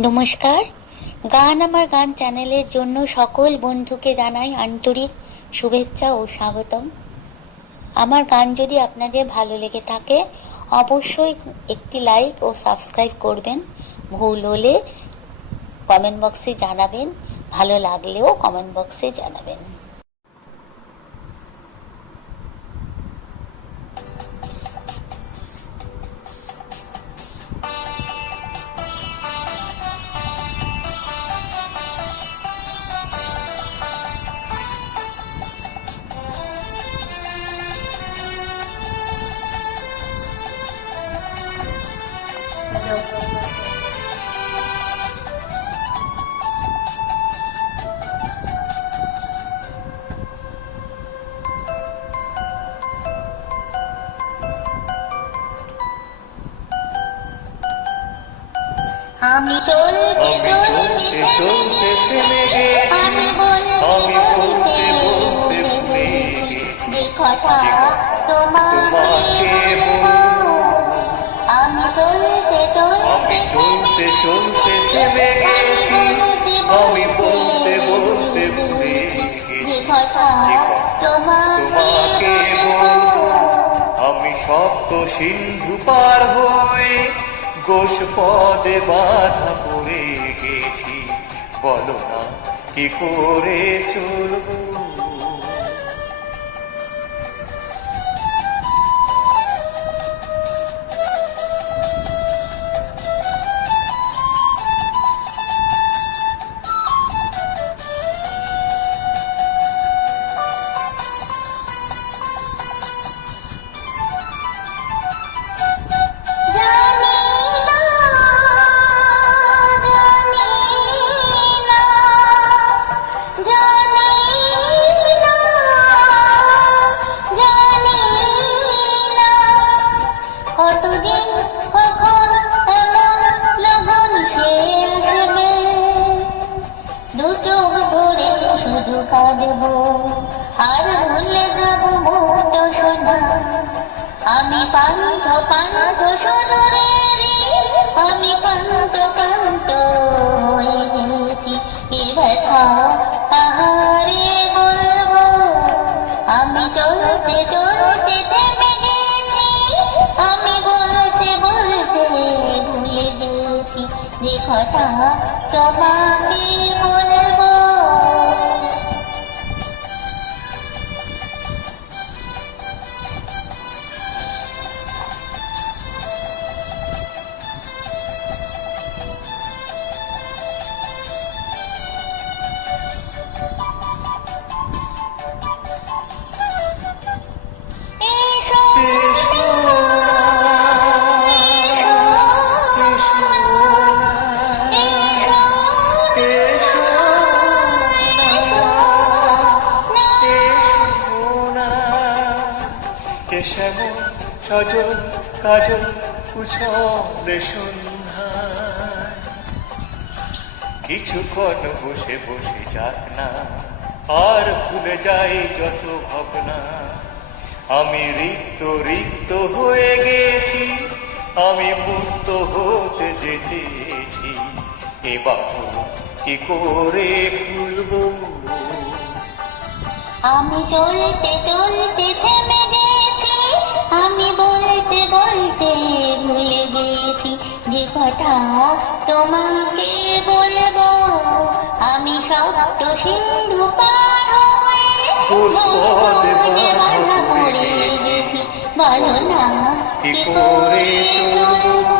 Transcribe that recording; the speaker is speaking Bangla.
নমস্কার। গান আমার গান চ্যানেলের জন্য সকল বন্ধুকে জানাই আন্তরিক শুভেচ্ছা ও স্বাগতম। আমার গান যদি আপনাদের ভালো লেগে থাকে অবশ্যই একটি লাইক ও সাবস্ক্রাইব করবেন। ভুল হলে কমেন্ট বক্সে জানাবেন, ভালো লাগলেও কমেন্ট বক্সে জানাবেন। আমি চলতে চলতে চলতে থেমে গেছি, আমি বলতে বলতে ভুলে গেছি যে কথা তোমাকে বলবো। আমি চলতে চলতে থেমে গেছি, আমি বলতে বলতে ভুলে গেছি যে কথা তোমাকে বলবো। আমি সপ্ত সিন্ধু পার হয়ে ঘোষ পদে বাধা পড়ে গেছি, বলো না কি করে চলবো। আর ভুলে যাব মোট সোনা, আমি পান্থ পান্থ সুদূরেরই, আমি কান্ত কান্ত হয়ে গেছি। এ ব্যথা তাহারে বলবো, আমি চলতে চলতে থেমে গেছি, আমি বলতে বলতে ভুলে গেছি যে কথা তোমাকে বলবো। শ্যামল সজল কাজল কুচলে সন্ধ্যায় কিছুক্ষণ বসে বসে যাক না, আর ভুলে যাই যত ভাবনা। আমি রিক্ত রিক্ত হয়ে গেছি, আমি মুক্ত হতে যে চেয়েছি, এ বাহু কি করে খুলবো। আমি চলতে চলতে থেমে গেছি, আমি বলতে বলতে ভুলে গেছি যে কথা তোমাকে বলবো। আমি সপ্ত সিন্ধু পার হয়ে ঘোষ পদে বাধা পড়ে গেছি, বলো না কি করে চলবো।